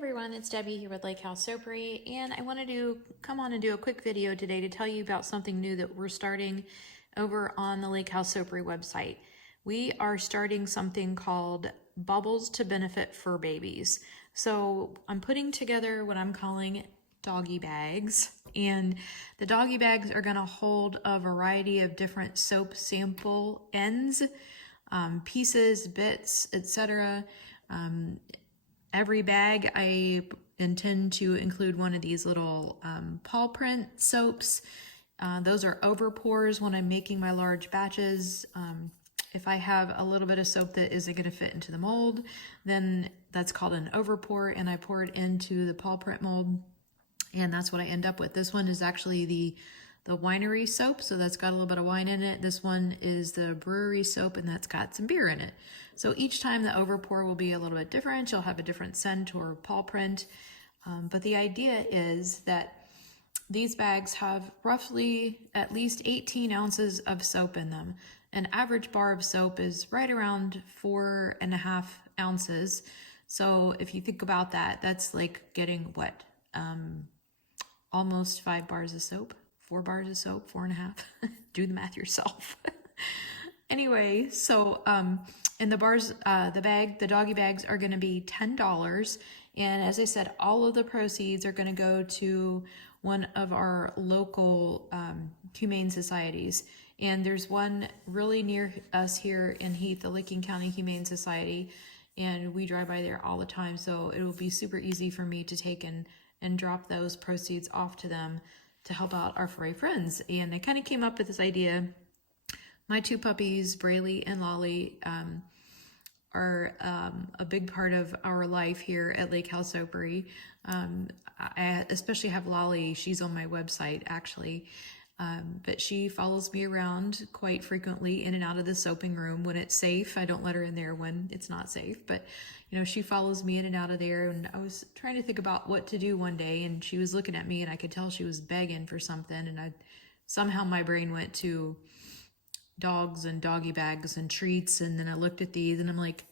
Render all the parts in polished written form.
everyone, it's Debbie here with Lake House Soapery, and I wanted to come on and do a quick video today to tell you about something new that we're starting over on the Lake House Soapery website. We are starting something called Bubbles to Benefit Fur Babies. So I'm putting together what I'm calling doggy bags, and the doggy bags are going to hold a variety of different soap sample ends, pieces, bits, etc. Every bag I intend to include one of these little paw print soaps. Those are over pours when I'm making my large batches. If I have a little bit of soap that isn't going to fit into the mold, then that's called an over pour, and I pour it into the paw print mold, and that's what I end up with. This one is actually the winery soap, so that's got a little bit of wine in it. This one is the brewery soap, and that's got some beer in it. So each time the over pour will be a little bit different. You'll have a different scent or paw print. But the idea is that these bags have roughly at least 18 ounces of soap in them. An average bar of soap is right around 4.5 ounces. So if you think about that, that's like getting what? Almost 5 bars of soap. 4 bars of soap, 4.5. Do the math yourself. Anyway, so and the bars, the doggy bags are going to be $10. And as I said, all of the proceeds are going to go to one of our local humane societies. And there's one really near us here in Heath, the Licking County Humane Society, and we drive by there all the time. So it will be super easy for me to take and drop those proceeds off to them to help out our furry friends. And I kind of came up with this idea. My 2 puppies, Braylee and Lolly, are a big part of our life here at Lake House Soapery. I especially have Lolly. She's on my website, actually. But she follows me around quite frequently in and out of the soaping room when it's safe. I don't let her in there when it's not safe, but you know, she follows me in and out of there. And I was trying to think about what to do one day, and she was looking at me, and I could tell she was begging for something. And somehow my brain went to dogs and doggy bags and treats. And then I looked at these and I'm like,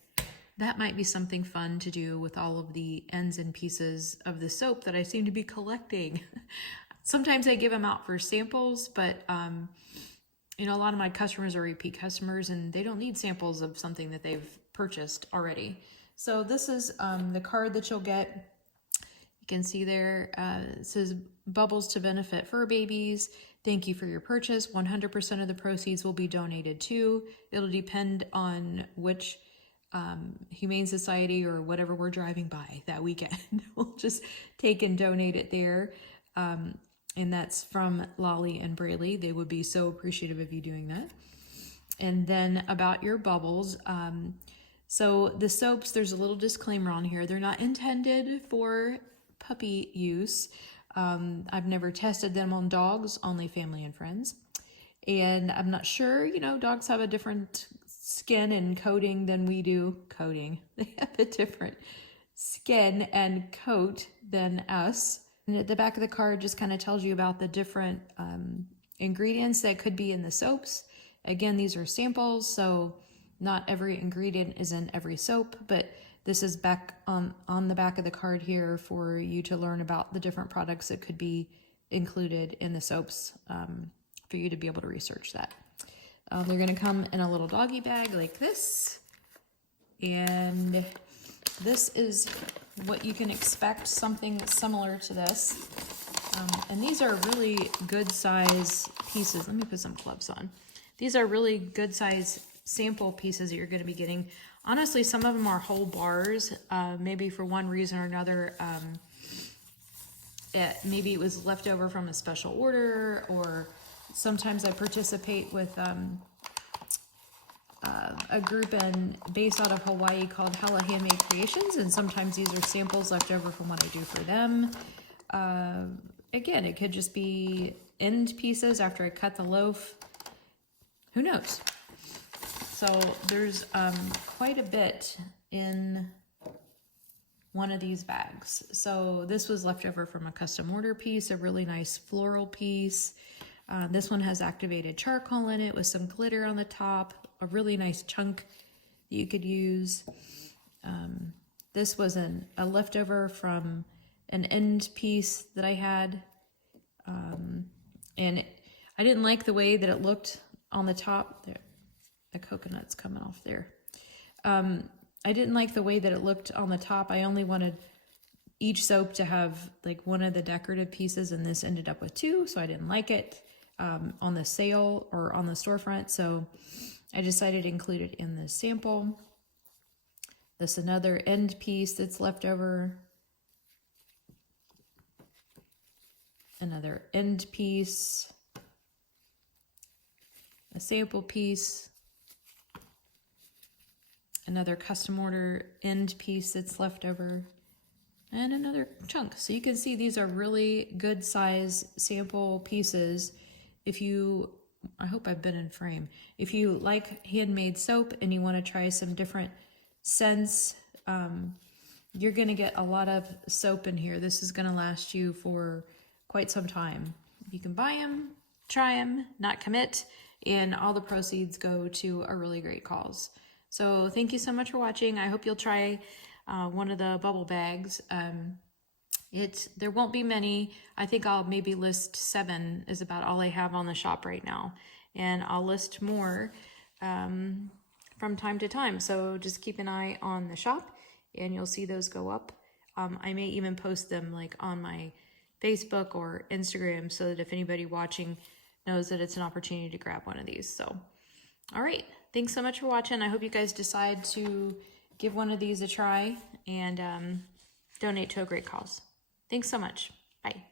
that might be something fun to do with all of the ends and pieces of the soap that I seem to be collecting. Sometimes I give them out for samples, but you know, a lot of my customers are repeat customers, and they don't need samples of something that they've purchased already. So this is the card that you'll get. You can see there, it says Bubbles to Benefit Fur Babies. Thank you for your purchase. 100% of the proceeds will be donated to. It'll depend on which humane society or whatever we're driving by that weekend. We'll just take and donate it there. And that's from Lolly and Braylee. They would be so appreciative of you doing that. And then about your bubbles. So the soaps, there's a little disclaimer on here. They're not intended for puppy use. I've never tested them on dogs, only family and friends. And I'm not sure, you know, dogs have a different skin and coating than we do. Coating. They have a different skin and coat than us. And at the back of the card just kind of tells you about the different ingredients that could be in the soaps. Again, these are samples, so not every ingredient is in every soap, but this is back on the back of the card here for you to learn about the different products that could be included in the soaps, for you to be able to research that. They're going to come in a little doggy bag like this, and this is what you can expect, something similar to this. And these are really good size pieces. Let me put some gloves on. These are really good size sample pieces that you're going to be getting. Honestly, some of them are whole bars, maybe for one reason or another. Maybe it was left over from a special order, or sometimes I participate with a group based out of Hawaii called Hella Handmade Creations, and sometimes these are samples left over from what I do for them. Again, it could just be end pieces after I cut the loaf. Who knows? So there's quite a bit in one of these bags. So this was left over from a custom order piece, a really nice floral piece. This one has activated charcoal in it with some glitter on the top, a really nice chunk that you could use. This was a leftover from an end piece that I had. And I didn't like the way that it looked on the top. There, the coconut's coming off there. I didn't like the way that it looked on the top. I only wanted each soap to have like one of the decorative pieces, and this ended up with two, so I didn't like it on the sale or on the storefront. So I decided to include it in the sample. This another end piece that's left over. Another end piece. A sample piece. Another custom order end piece that's left over. And another chunk. So you can see these are really good size sample pieces. If you, I hope I've been in frame. If you like handmade soap and you want to try some different scents, you're going to get a lot of soap in here. This is going to last you for quite some time. You can buy them, try them, not commit, and all the proceeds go to a really great cause. So thank you so much for watching. I hope you'll try one of the bubble bags. There won't be many. I think I'll maybe list 7 is about all I have on the shop right now. And I'll list more from time to time. So just keep an eye on the shop and you'll see those go up. I may even post them like on my Facebook or Instagram so that if anybody watching knows that it's an opportunity to grab one of these. So, all right. Thanks so much for watching. I hope you guys decide to give one of these a try and donate to a great cause. Thanks so much. Bye.